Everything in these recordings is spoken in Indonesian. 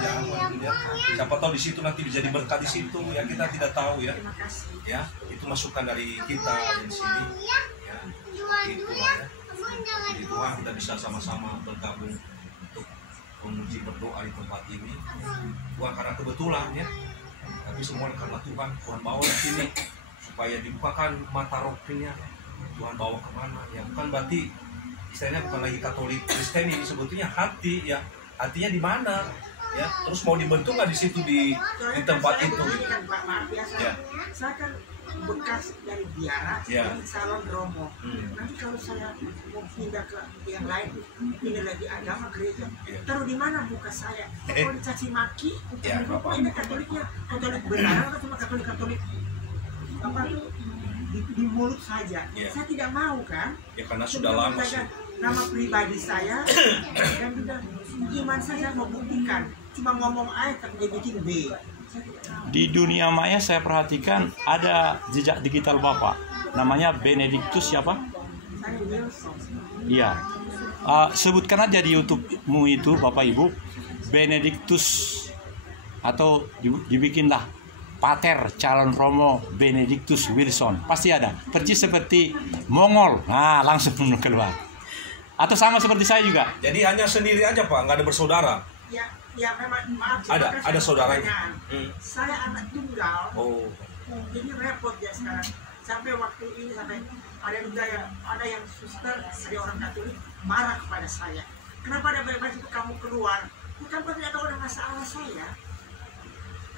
saja ya. Siapa tahu di situ nanti bisa berkat di situ ya, kita tidak tahu ya. Ya, itu masukan dari kita di sini ya. Itu ya. Jadi Tuhan, kita bisa sama-sama bergabung untuk memuji berdoa di tempat ini. Bukan karena kebetulan ya, tapi semua karena Tuhan bawa di sini supaya dibukakan mata rohnya. Tuhan bawa kemana ya, bukan berarti istilahnya bukan lagi Katolik Kristen, ini sebetulnya hati ya, hatinya di mana ya, terus mau dibentuk nggak di situ di tempat itu gitu. Kan, Pak, maaf ya, saya kan bekas dari biara, dari salon Romo. Nanti kalau saya mau pindah ke yang lain, pindah lagi agama gereja, taruh di mana muka saya? Kalau dicaci maki, ini Katoliknya, Katolik benar atau cuma Katolik apa di mulut saja. Saya tidak mau kan? Ya karena sudah lama sih. Nama pribadi saya dan juga iman saya mau buktikan. Cuma ngomong aja tapi dia bikin B. Di dunia maya saya perhatikan ada jejak digital Bapak. Namanya Benedictus siapa? Saya Wilson. Iya. Sebutkan aja di YouTube-mu itu Bapak Ibu, Benedictus, atau dibikinlah Pater calon Romo Benedictus Wilson. Pasti ada. Persis seperti Mongol. Nah, langsung keluar. Atau sama seperti saya juga. Jadi hanya sendiri aja Pak, nggak ada bersaudara? Ya memang maaf. Ada saudaranya. Saya anak tunggal. Oh. Jadi repot ya sekarang. Sampai waktu ini sampai ada yang suster, ada orang Katolik marah kepada saya. Kenapa ada baik-baik itu kamu keluar? Bukan berarti ada orang masalah saya.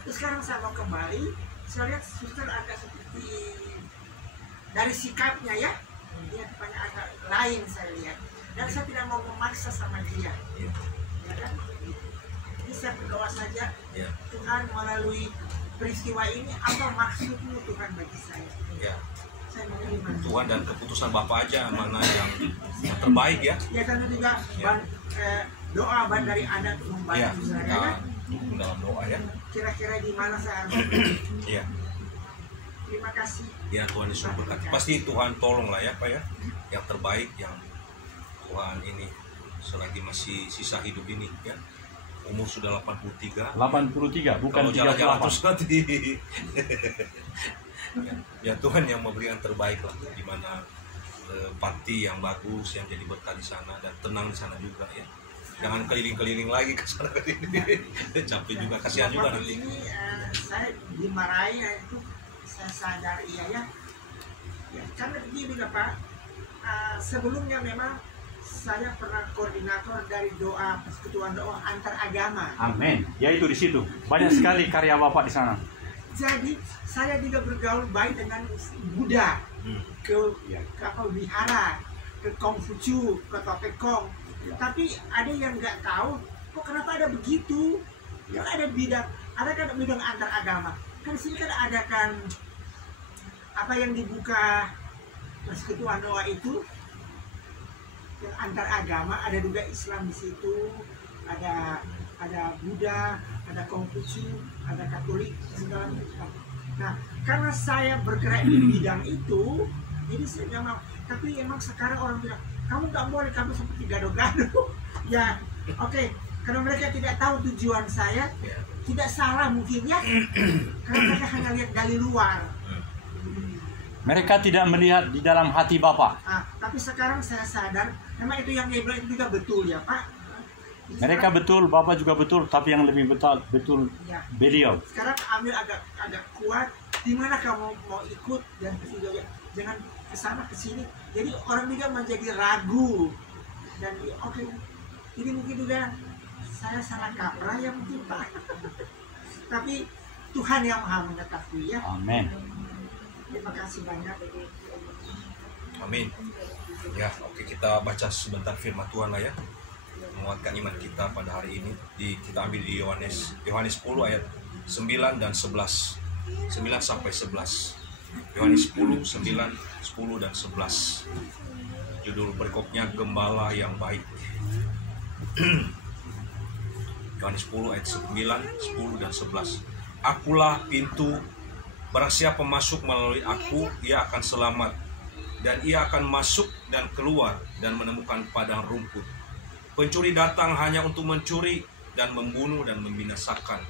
Terus sekarang saya mau kembali, saya lihat suster agak seperti dari sikapnya ya, dia banyak agak lain saya lihat. Dan saya tidak mau memaksa sama dia. Ya kan? Jadi saya berdoa saja, Tuhan melalui peristiwa ini apa maksudmu Tuhan bagi saya? Saya menerima Tuhan dan keputusan Bapak aja mana yang terbaik ya. Ya karena juga doa dari anak membantu saya. Dalam doa ya. Kira-kira di mana saya harus Iya. Terima kasih. Ya Tuhan Yesus berkati. Pasti Tuhan tolong lah ya Pak ya. Yang terbaik yang Tuhan ini selagi masih sisa hidup ini ya. Umur sudah 83. 83 bukan 38 nanti. Ya Tuhan yang memberikan terbaik lah, di mana parti yang bagus yang jadi berkat di sana dan tenang di sana juga ya. Jangan keliling-keliling lagi ke sana ke sini. Capek juga, kasihan juga nanti. Ini saya dimarahi itu saya sadar ya. Karena begini Pak, sebelumnya memang saya pernah koordinator dari doa persekutuan doa antar agama. Amin. Ya itu di situ. Banyak sekali karya Bapak di sana. Jadi saya juga bergaul baik dengan Buddha, ke wihara, ke Konghucu, ke Topekong. Tapi ada yang nggak tahu, kok kenapa ada begitu? Kan ada bidang antar agama. Kan sini kan ada kan apa yang dibuka persekutuan doa itu yang antar agama, ada juga Islam di situ, ada Buddha, ada Konghucu, ada Katolik, segala macam. Nah, karena saya bergerak di bidang itu, jadi saya nggak mau. Tapi emang sekarang orang bilang, kamu nggak boleh, kamu seperti gado-gado. Ya, oke. Karena mereka tidak tahu tujuan saya, tidak salah mungkin ya. Karena mereka hanya lihat dari luar. Mereka tidak melihat di dalam hati Bapak. Tapi sekarang saya sadar, memang itu yang dia bilang itu juga betul ya Pak. Mereka betul, Bapak juga betul, tapi yang lebih betul ya. Beliau. Sekarang ambil agak kuat. Di mana kamu mau ikut dan jangan kesana kesini. Jadi orang juga menjadi ragu dan oke, ini mungkin juga saya salah kaprah ya mungkin Pak. Tapi Tuhan yang Maha mengetahui ya. Amin. Terima kasih banyak. Amin. Ya, oke, kita baca sebentar firman Tuhan lah ya. Menguatkan iman kita pada hari ini. Kita ambil di Yohanes 10 ayat 9 dan 11. 9 sampai 11. Yohanes 10, 9, 10 dan 11. Judul perikopnya Gembala yang Baik. Yohanes 10 ayat 9, 10 dan 11. Akulah pintu, barang siapa masuk melalui aku, ia akan selamat, dan ia akan masuk dan keluar dan menemukan padang rumput. Pencuri datang hanya untuk mencuri dan membunuh dan membinasakan.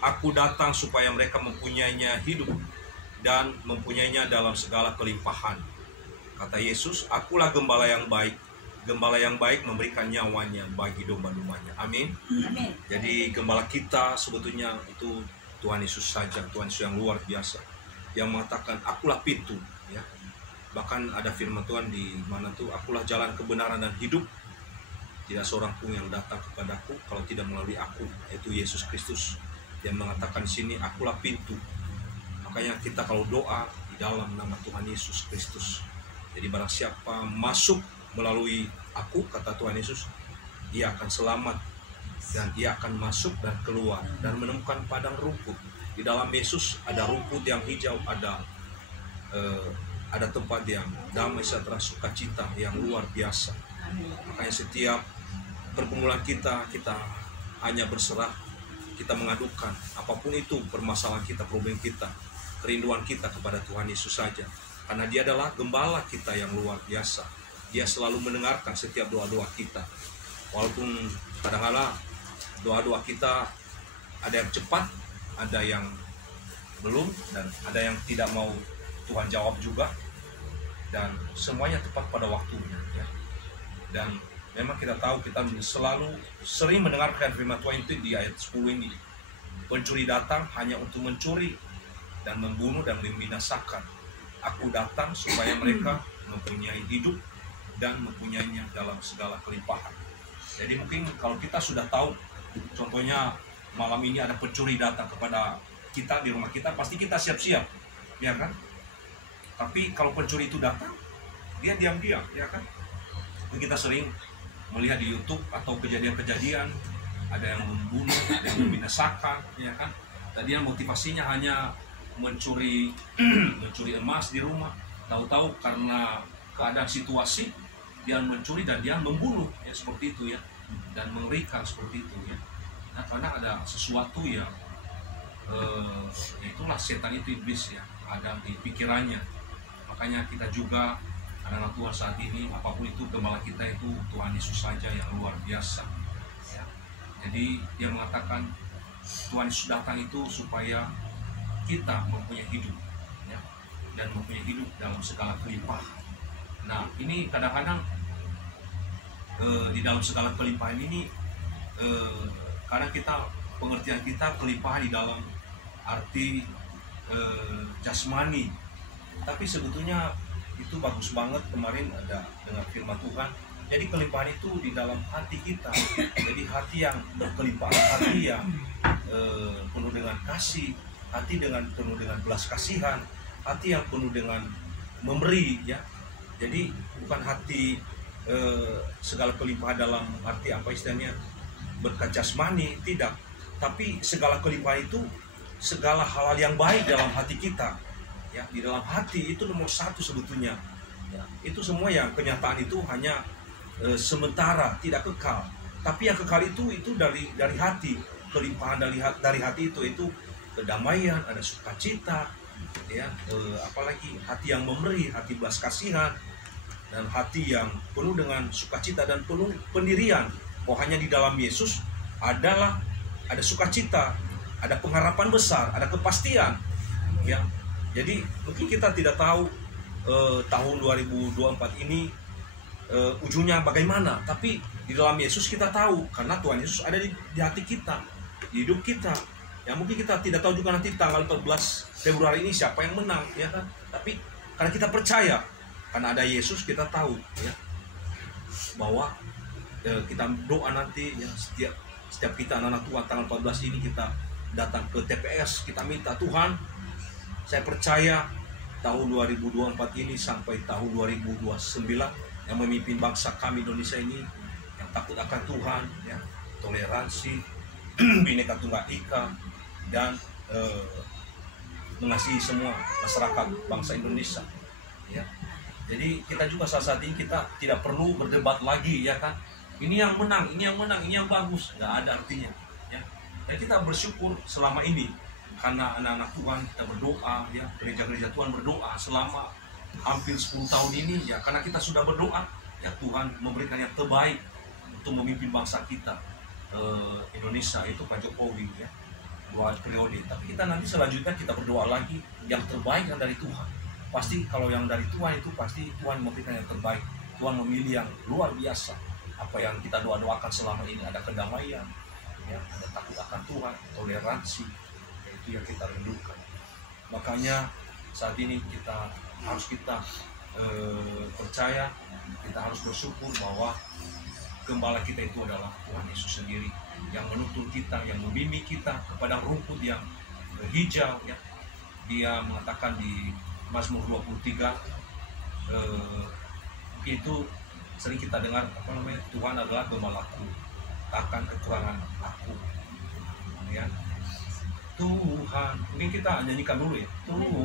Aku datang supaya mereka mempunyainya hidup dan mempunyainya dalam segala kelimpahan. Kata Yesus, akulah gembala yang baik. Gembala yang baik memberikan nyawanya bagi domba-dombanya. Amin. Amin. Jadi gembala kita sebetulnya itu Tuhan Yesus saja, Tuhan Yesus yang luar biasa, yang mengatakan akulah pintu, ya. Bahkan ada firman Tuhan di mana tuh, akulah jalan kebenaran dan hidup, tidak seorang pun yang datang kepadaku kalau tidak melalui aku, yaitu Yesus Kristus yang mengatakan di sini akulah pintu. Makanya kita kalau doa di dalam nama Tuhan Yesus Kristus, jadi barang siapa masuk melalui aku, kata Tuhan Yesus, ia akan selamat dan ia akan masuk dan keluar dan menemukan padang rumput. Di dalam Yesus ada rumput yang hijau, ada tempat yang damai, sejahtera, sukacita yang luar biasa. Makanya setiap pergumulan kita hanya berserah, kita mengadukan apapun itu permasalahan kita, problem kita, kerinduan kita kepada Tuhan Yesus saja. Karena Dia adalah gembala kita yang luar biasa. Dia selalu mendengarkan setiap doa-doa kita. Walaupun kadang-kadang doa-doa kita ada yang cepat, ada yang belum, dan ada yang tidak mau Tuhan jawab juga. Dan semuanya tepat pada waktunya, ya. Dan memang kita tahu kita selalu sering mendengarkan firman Tuhan itu di ayat 10 ini. Pencuri datang hanya untuk mencuri dan membunuh dan membinasakan. Aku datang supaya mereka mempunyai hidup dan mempunyainya dalam segala kelimpahan. Jadi mungkin kalau kita sudah tahu, contohnya malam ini ada pencuri datang kepada kita di rumah kita, pasti kita siap-siap, ya kan? Tapi kalau pencuri itu datang, dia diam-diam, ya kan? Kita sering melihat di YouTube atau kejadian-kejadian, ada yang membunuh, ada yang membinasakan, ya kan? Tadinya motivasinya hanya mencuri emas di rumah, tahu-tahu karena keadaan situasi dia mencuri dan dia membunuh, ya seperti itu, ya, dan mengerikan seperti itu, ya. Nah, karena ada sesuatu yang itulah setan itu, iblis, ya, ada di pikirannya. Makanya kita juga anak-anak Tuhan saat ini, apapun itu gembala kita itu Tuhan Yesus saja yang luar biasa, ya. Jadi dia mengatakan Tuhan Yesus datang itu supaya kita mempunyai hidup, ya, dan mempunyai hidup dalam segala kelimpahan. Nah, ini kadang-kadang di dalam segala kelimpahan ini, karena kita pengertian kita kelimpahan di dalam arti jasmani, tapi sebetulnya itu bagus banget. Kemarin ada dengar firman Tuhan, jadi kelimpahan itu di dalam hati kita. Jadi hati yang berkelimpahan, hati yang penuh dengan kasih, hati penuh dengan belas kasihan, hati yang penuh dengan memberi, ya. Jadi bukan hati segala kelimpahan dalam arti apa istilahnya berkat jasmani, tidak. Tapi segala kelimpahan itu segala hal-hal yang baik dalam hati kita, ya. Di dalam hati itu nomor satu sebetulnya, ya. Itu semua yang kenyataan itu hanya sementara, tidak kekal. Tapi yang kekal itu dari hati. Kelimpahan dari hati itu kedamaian, ada sukacita, ya, apalagi hati yang memberi, hati belas kasihan, dan hati yang penuh dengan sukacita dan penuh pendirian. Oh, hanya di dalam Yesus ada sukacita, ada pengharapan besar, ada kepastian, ya. Jadi mungkin kita tidak tahu tahun 2024 ini ujungnya bagaimana, tapi di dalam Yesus kita tahu, karena Tuhan Yesus ada di hati kita, di hidup kita. Ya, mungkin kita tidak tahu juga nanti tanggal 14 Februari ini siapa yang menang, ya kan? Tapi karena kita percaya, karena ada Yesus, kita tahu, ya, bahwa kita doa nanti, ya, setiap kita anak-anak Tuhan tanggal 14 ini kita datang ke TPS, kita minta Tuhan, saya percaya tahun 2024 ini sampai tahun 2029 yang memimpin bangsa kami Indonesia ini yang takut akan Tuhan, ya, toleransi, Bhinneka Tunggal Ika, dan mengasihi semua masyarakat bangsa Indonesia, ya. Jadi kita juga saat ini kita tidak perlu berdebat lagi, ya kan? Ini yang menang, ini yang menang, ini yang bagus, nggak ada artinya, ya. Dan kita bersyukur selama ini karena anak-anak Tuhan kita berdoa, ya, gereja-gereja Tuhan berdoa selama hampir 10 tahun ini, ya, karena kita sudah berdoa, ya, Tuhan memberikan yang terbaik untuk memimpin bangsa kita. Indonesia itu Pak Jokowi ya, 2 periode. Tapi kita nanti selanjutnya kita berdoa lagi yang terbaik yang dari Tuhan. Pasti kalau yang dari Tuhan itu pasti Tuhan memberikan yang terbaik. Tuhan memilih yang luar biasa. Apa yang kita doakan selama ini, ada kedamaian, ya, ada takut akan Tuhan, toleransi, itu yang kita rindukan. Makanya saat ini harus kita percaya, kita harus bersyukur bahwa gembala kita itu adalah Tuhan Yesus sendiri yang menuntun kita, yang membimbing kita kepada rumput yang hijau ya. Dia mengatakan di Mazmur 23 itu sering kita dengar Tuhan adalah gembalaku, takkan kekurangan aku ya. Tuhan, mungkin kita nyanyikan dulu ya.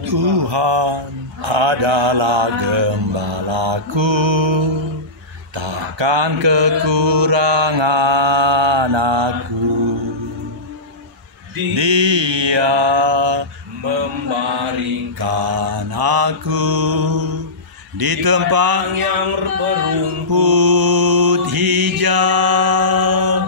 Tuhan adalah gembalaku, takkan kekurangan aku. Dia membaringkan aku di tempat yang berumput hijau.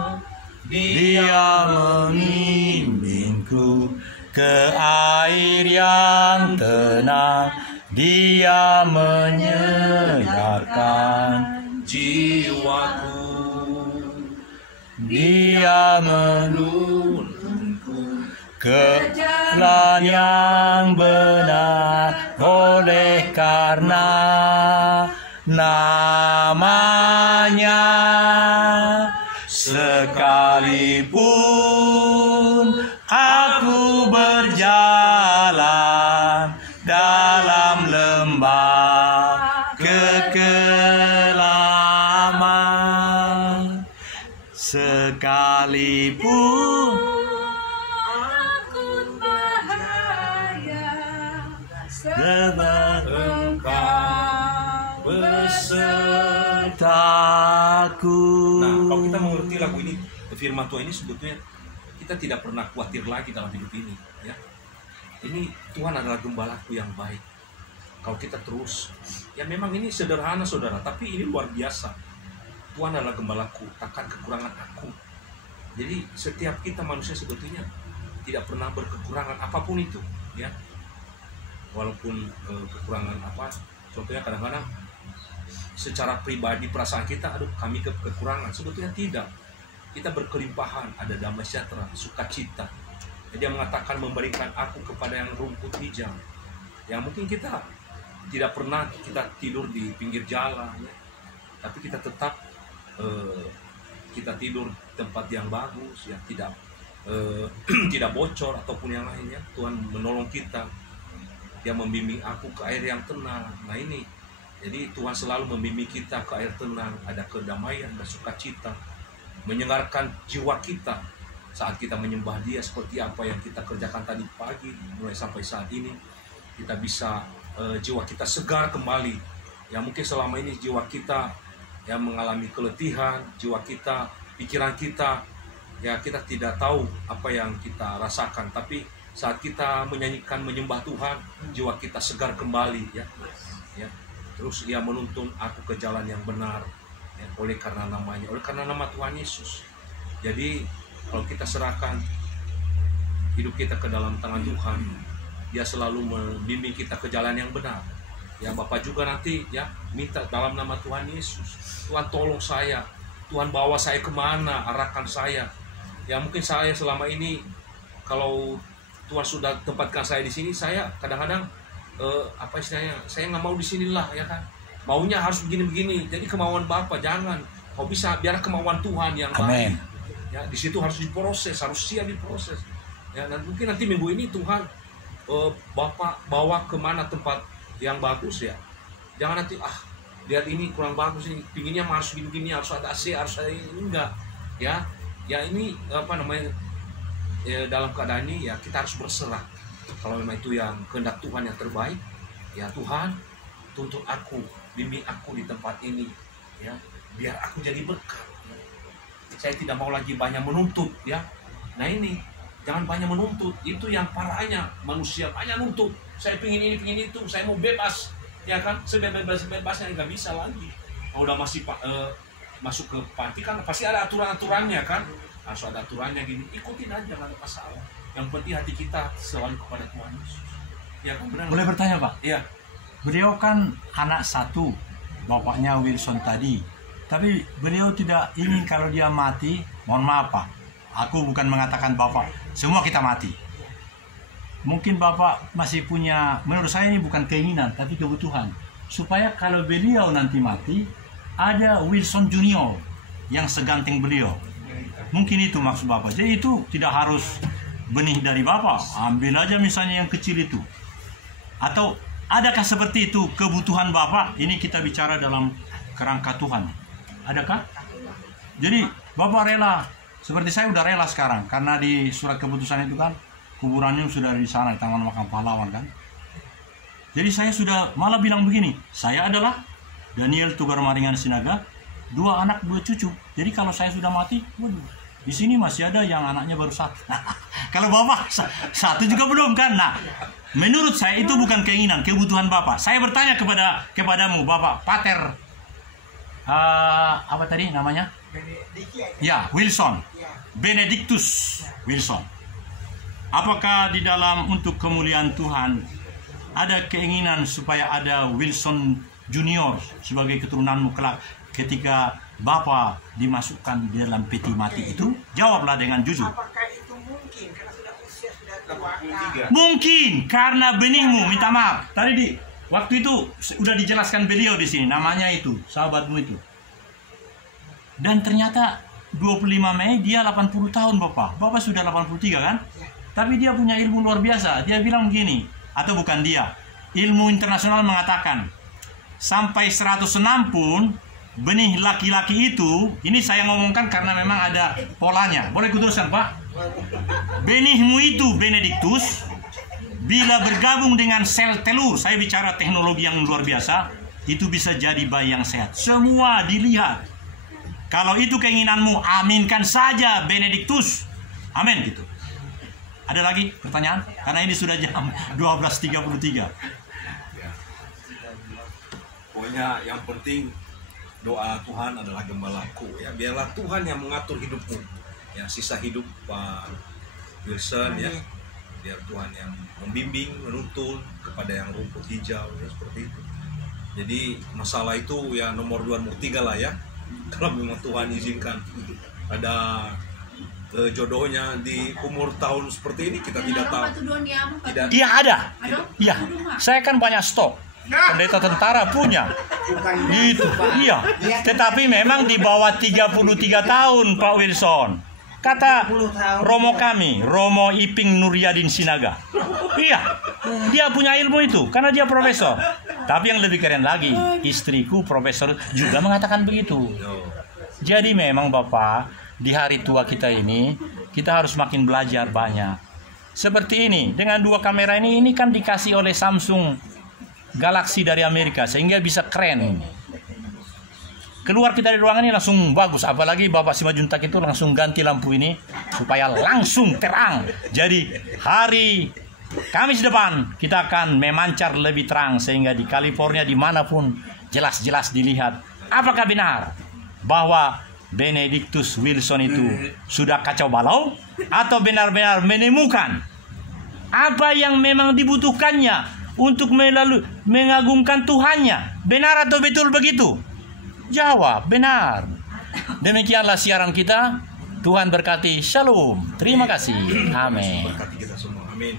Dia membimbingku ke air yang tenang. Dia menyegarkan jiwaku. Dia menuntunku ke jalan yang benar, oleh karena namanya. Sekalipun aku berjalan dalam lembah kekelaman, sekalipun takut bahaya, sebab Engkau besertaku. Nah, kalau kita mengerti lagu ini, firman Tuhan ini sebetulnya kita tidak pernah khawatir lagi dalam hidup ini ya. Ini Tuhan adalah gembalaku yang baik. Kalau kita terus, ya memang ini sederhana saudara, tapi ini luar biasa. Tuhan adalah gembalaku, takkan kekurangan aku. Jadi setiap kita manusia sebetulnya tidak pernah berkekurangan apapun itu ya. Walaupun kekurangan apa, contohnya kadang-kadang secara pribadi perasaan kita, aduh kami kekurangan, sebetulnya tidak. Kita berkelimpahan, ada damai sejahtera, sukacita. Dia mengatakan memberikan aku kepada yang rumput hijau. Yang mungkin kita tidak pernah kita tidur di pinggir jalan ya. Tapi kita tetap kita tidur di tempat yang bagus ya, tidak tidak bocor ataupun yang lainnya. Tuhan menolong kita. Dia membimbing aku ke air yang tenang. Nah ini, jadi Tuhan selalu membimbing kita ke air tenang, ada kedamaian dan sukacita, menyengarkan jiwa kita saat kita menyembah Dia. Seperti apa yang kita kerjakan tadi pagi mulai sampai saat ini, kita bisa jiwa kita segar kembali. Ya mungkin selama ini jiwa kita yang mengalami keletihan, jiwa kita, pikiran kita, ya kita tidak tahu apa yang kita rasakan. Tapi saat kita menyanyikan, menyembah Tuhan, jiwa kita segar kembali ya. Ya. Terus Ia menuntun aku ke jalan yang benar ya, oleh karena namanya, oleh karena nama Tuhan Yesus. Jadi kalau kita serahkan hidup kita ke dalam tangan Tuhan, Dia selalu membimbing kita ke jalan yang benar. Ya Bapak juga nanti ya minta dalam nama Tuhan Yesus, Tuhan tolong saya, Tuhan bawa saya kemana, arahkan saya. Ya mungkin saya selama ini kalau Tuhan sudah tempatkan saya di sini, saya kadang-kadang apa istilahnya, saya nggak mau di sinilah ya kan, maunya harus begini-begini. Jadi kemauan Bapak jangan, kau bisa biar kemauan Tuhan yang baik. Ya di situ harus diproses, harus siap diproses. Ya dan mungkin nanti minggu ini Tuhan Bapak bawa kemana tempat yang bagus ya. Jangan nanti lihat ini kurang bagus ini, pinginnya harus gini-gini, harus ada AC, harus ada ini, enggak ya. Ya ini apa namanya, dalam keadaan ini ya kita harus berserah. Kalau memang itu yang kehendak Tuhan yang terbaik, ya Tuhan tuntun aku, bimbing aku di tempat ini ya, biar aku jadi berkat. Saya tidak mau lagi banyak menuntut ya. Nah ini jangan banyak menuntut, itu yang parahnya manusia banyak nuntut. Saya pingin ini, pingin itu, saya mau bebas ya kan, sebebas-bebasnya nggak bisa lagi. Kalau udah masih masuk ke panti kan pasti ada aturan-aturannya kan. Harus ada aturannya gini, ikutin aja, nggak ada masalah. Yang penting hati kita selalu kepada Tuhan Yesus. Ya kan, benar? Boleh bertanya Pak? Iya. Beliau kan anak satu, bapaknya Wilson tadi. Tapi beliau tidak ingin kalau dia mati, mohon maaf Pak, aku bukan mengatakan Bapak, semua kita mati. Mungkin Bapak masih punya, menurut saya ini bukan keinginan, tapi kebutuhan. Supaya kalau beliau nanti mati, ada Wilson Junior yang seganteng beliau. Mungkin itu maksud Bapak. Jadi itu tidak harus benih dari Bapak. Ambil aja misalnya yang kecil itu. Atau adakah seperti itu kebutuhan Bapak? Ini kita bicara dalam kerangka Tuhan. Adakah? Jadi Bapak rela, seperti saya udah rela sekarang. Karena di surat keputusan itu kan, kuburannya sudah di sana, di Taman Makam Pahlawan kan. Jadi saya sudah malah bilang begini, saya adalah Daniel Tugar Maringan Sinaga, 2 anak 2 cucu. Jadi kalau saya sudah mati, waduh, di sini masih ada yang anaknya baru 1. Kalau Bapak 1 juga belum kan. Nah, menurut saya itu bukan keinginan, kebutuhan Bapak. Saya bertanya kepadamu, Bapak Pater, apa tadi namanya? Ya, Wilson, Benedictus Wilson. Apakah di dalam untuk kemuliaan Tuhan ada keinginan supaya ada Wilson Junior sebagai keturunanmu kelak ketika Bapak dimasukkan di dalam peti mati itu? Jawablah dengan jujur. Apakah itu mungkin karena sudah usia sudah tua? Mungkin karena benihmu, minta maaf. Tadi waktu itu sudah dijelaskan beliau di sini, namanya itu, sahabatmu itu. Dan ternyata 25 Mei dia 80 tahun Bapak. Bapak sudah 83 kan? Tapi dia punya ilmu luar biasa. Dia bilang begini, atau bukan dia, ilmu internasional mengatakan sampai 106 pun benih laki-laki itu, ini saya ngomongkan karena memang ada polanya. Boleh kuteruskan Pak? Benihmu itu Benedictus, bila bergabung dengan sel telur, saya bicara teknologi yang luar biasa, itu bisa jadi bayi yang sehat. Semua dilihat. Kalau itu keinginanmu, aminkan saja Benedictus. Amin gitu. Ada lagi pertanyaan? Karena ini sudah jam 12.33. Pokoknya yang penting doa Tuhan adalah gembalaku ya. Biarlah Tuhan yang mengatur hidupmu. Ya, sisa hidup Pak Wilson ya. Biar Tuhan yang membimbing, menuntun kepada yang rumput hijau ya, seperti itu. Jadi masalah itu ya nomor 2 nomor 3 lah ya. Kalau memang Tuhan izinkan ada jodohnya di umur tahun seperti ini, kita tidak tahu. Tidak. Iya ada. Iya. Saya kan banyak stok. Pendeta tentara punya. Itu. Iya. Tetapi memang di bawah 33 tahun Pak Wilson. Kata Romo kami, Romo Iping Nuryadin Sinaga. Iya. Dia punya ilmu itu karena dia profesor. Tapi yang lebih keren lagi, istriku profesor juga mengatakan begitu. Jadi memang Bapak, di hari tua kita ini, kita harus makin belajar banyak. Seperti ini, dengan 2 kamera ini kan dikasih oleh Samsung Galaxy dari Amerika, sehingga bisa keren. Keluar kita dari ruangan ini langsung bagus. Apalagi Bapak Simajuntak itu langsung ganti lampu ini, supaya langsung terang. Jadi hari Kamis depan kita akan memancar lebih terang, sehingga di California dimanapun jelas-jelas dilihat. Apakah benar bahwa Benedictus Wilson itu sudah kacau balau, atau benar-benar menemukan apa yang memang dibutuhkannya untuk mengagungkan Tuhannya? Benar atau betul begitu? Jawab, benar. Demikianlah siaran kita. Tuhan berkati. Shalom. Terima kasih. Amin. Berkati kita semua. Amin.